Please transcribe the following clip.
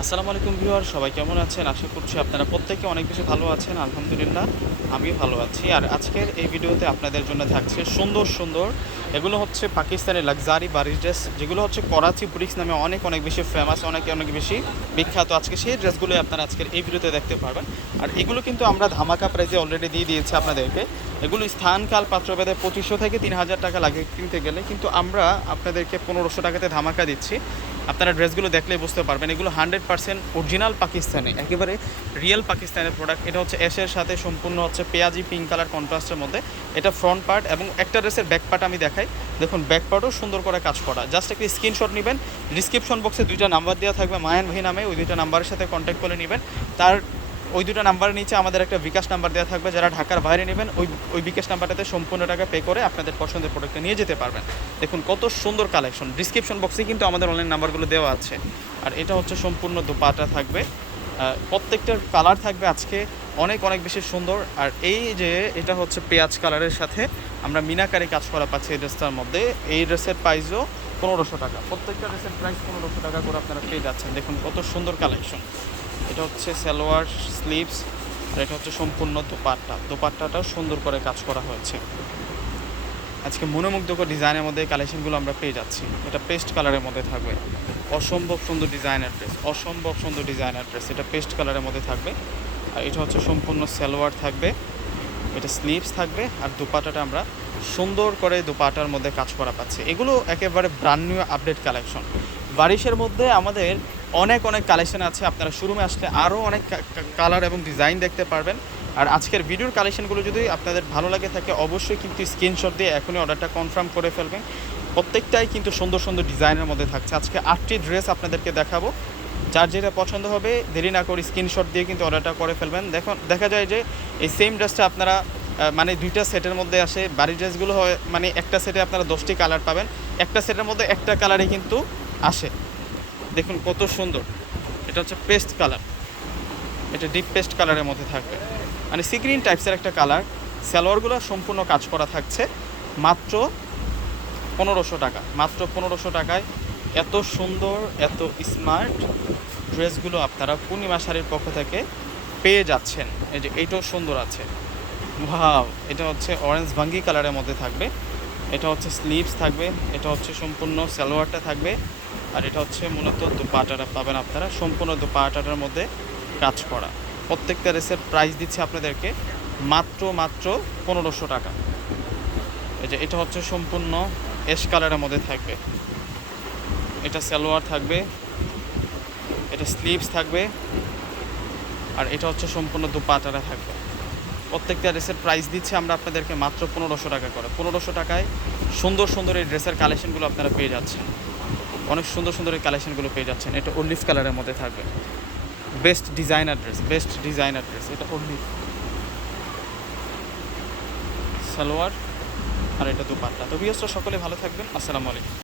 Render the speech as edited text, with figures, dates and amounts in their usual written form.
আসসালামু আলাইকুম ভিউয়ার, সবাই কেমন আছেন? আশা করছি আপনারা প্রত্যেকে অনেক বেশি ভালো আছেন। আলহামদুলিল্লাহ আমিও ভালো আছি। আর আজকের এই ভিডিওতে আপনাদের জন্য থাকছে সুন্দর সুন্দর, এগুলো হচ্ছে পাকিস্তানি লাক্সারি বাড়ির ড্রেস, যেগুলো হচ্ছে করাচি বুটিক্স নামে অনেক অনেক বেশি ফেমাস, অনেক বেশি বিখ্যাত। আজকে সেই ড্রেসগুলোই আপনারা আজকের এই ভিডিওতে দেখতে পারবেন। আর এগুলো কিন্তু আমরা ধামাকা প্রাইজে অলরেডি দিয়ে দিয়েছি আপনাদেরকে। এগুলো স্থানকাল পাত্রভেদে 2500 থেকে 3000 টাকা লাগে কিনতে গেলে, কিন্তু আমরা আপনাদেরকে 1500 টাকাতে ধামাকা দিচ্ছি। আপনারা ড্রেসগুলো দেখলেই বুঝতে পারবেন, এগুলো 100% অরিজিনাল পাকিস্তানি, একেবারে রিয়েল পাকিস্তানের প্রোডাক্ট। এটা হচ্ছে এসের সাথে সম্পূর্ণ হচ্ছে পেঁয়াজি পিঙ্ক কালার কন্ট্রাস্টের মধ্যে। এটা ফ্রন্ট পার্ট এবং একটা ড্রেসের ব্যাক পার্ট আমি দেখাই। দেখুন ব্যাক পার্টও সুন্দর করে কাজ করা। জাস্ট একটা স্ক্রিনশট নেবেন, ডিসক্রিপশন বক্সে 2টা নাম্বার দেওয়া থাকবে মায়ান ভাই নামে, ওই 2টা নাম্বারের সাথে কন্ট্যাক্ট করে নেবেন। তার ওই 2টা নাম্বারের নিচে আমাদের একটা বিকাশ নাম্বার দেওয়া থাকবে, যারা ঢাকার বাইরে নেবেন ওই বিকাশ নাম্বারটাতে সম্পূর্ণ টাকা পে করে আপনাদের পছন্দের প্রোডাক্টটা নিয়ে যেতে পারবেন। দেখুন কত সুন্দর কালেকশন, ডিসক্রিপশন বক্সে কিন্তু আমাদের অনলাইন নাম্বারগুলো দেওয়া আছে। আর এটা হচ্ছে সম্পূর্ণ দোপাট্টা থাকবে, প্রত্যেকটার কালার থাকবে আজকে অনেক বেশি সুন্দর। আর এই যে এটা হচ্ছে পেঁয়াজ কালারের সাথে আমরা মিনাকারি কাজ করা পাচ্ছি এই ড্রেসটার মধ্যে। এই ড্রেসের প্রাইসও 1500 টাকা, প্রত্যেকটা ড্রেসের প্রাইস 1500 টাকা করে আপনারা পেয়ে যাচ্ছেন। দেখুন কত সুন্দর কালেকশন। এটা হচ্ছে সালোয়ার স্লিভস, আর এটা হচ্ছে সম্পূর্ণ দোপাট্টাটাও সুন্দর করে কাজ করা হয়েছে। আজকে মনোমুগ্ধকর ডিজাইনের মধ্যে কালেকশনগুলো আমরা পেয়ে যাচ্ছি। এটা পেস্ট কালারের মধ্যে থাকবে, অসম্ভব সুন্দর ডিজাইনার ড্রেস, এটা পেস্ট কালারের মধ্যে থাকবে। আর এটা হচ্ছে সম্পূর্ণ সালোয়ার থাকবে, এটা স্লিভস থাকবে, আর দোপাট্টাটা আমরা সুন্দর করে দোপাট্টার মধ্যে কাজ করা পাচ্ছি। এগুলো একেবারে ব্র্যান্ড নিউ আপডেট কালেকশন। বারিশের মধ্যে আমাদের অনেক কালেকশন আছে, আপনারা শোরুমে আসলে আরও অনেক কালার এবং ডিজাইন দেখতে পারবেন। আর আজকের ভিডিওর কালেকশনগুলো যদি আপনাদের ভালো লাগে থাকে, অবশ্যই কিন্তু স্ক্রিনশট দিয়ে এখনই অর্ডারটা কনফার্ম করে ফেলবেন। প্রত্যেকটাই কিন্তু সুন্দর ডিজাইনের মধ্যে থাকছে। আজকে 8টি ড্রেস আপনাদেরকে দেখাবো, যার যেটা পছন্দ হবে দেরি না করে স্ক্রিনশট দিয়ে কিন্তু অর্ডারটা করে ফেলবেন। দেখা যায় যে এই সেম ড্রেসটা আপনারা মানে 2টা সেটের মধ্যে আসে। বাড়ির ড্রেসগুলো হয় মানে একটা সেটে আপনারা 10টি কালার পাবেন, একটা সেটের মধ্যে একটা কালারই কিন্তু আসে। দেখুন কত সুন্দর, এটা হচ্ছে পেস্ট কালার, এটা ডিপ পেস্ট কালারের মধ্যে থাকবে, মানে সি গ্রিন টাইপসের একটা কালার। সালোয়ারগুলো সম্পূর্ণ কাজ করা থাকছে মাত্র 1500 টাকা, মাত্র 1500 টাকায় এত সুন্দর এত স্মার্ট ড্রেসগুলো আপনারা পূর্ণিমা শাড়ির পক্ষ থেকে পেয়ে যাচ্ছেন। এই যে এইটাও সুন্দর আছে, ওয়াও! এটা হচ্ছে অরেঞ্জ ভাঙ্গি কালারের মধ্যে থাকবে, এটা হচ্ছে স্লিভস থাকবে, এটা হচ্ছে সম্পূর্ণ সালোয়ারটা থাকবে, আর এটা হচ্ছে মূলত দোপাট্টাটা পাবেন আপনারা সম্পূর্ণ দোপাট্টাটার মধ্যে কাজ করা। প্রত্যেকটা ড্রেসের প্রাইস দিচ্ছে আপনাদেরকে মাত্র 1500 টাকা। এই যে এটা হচ্ছে সম্পূর্ণ অ্যাশ কালারের মধ্যে থাকবে, এটা সালোয়ার থাকবে, এটা স্লিভস থাকবে, আর এটা হচ্ছে সম্পূর্ণ দোপাট্টাটা থাকবে। প্রত্যেকটা ড্রেসের প্রাইস দিচ্ছে আমরা আপনাদেরকে মাত্র 1500 টাকা করে। 1500 টাকায় সুন্দর এই ড্রেসের কালেকশনগুলো আপনারা পেয়ে যাচ্ছেন, অনেক সুন্দর এই কালেকশনগুলো পেয়ে যাচ্ছেন। এটা অলিভ কালারের মধ্যে থাকবে, বেস্ট ডিজাইনার ড্রেস, এটা অলিভ সালোয়ার, আর এটা দোপাট্টা। তো ভিউয়ার্সরা সকলে ভালো থাকবেন, আসসালামু আলাইকুম।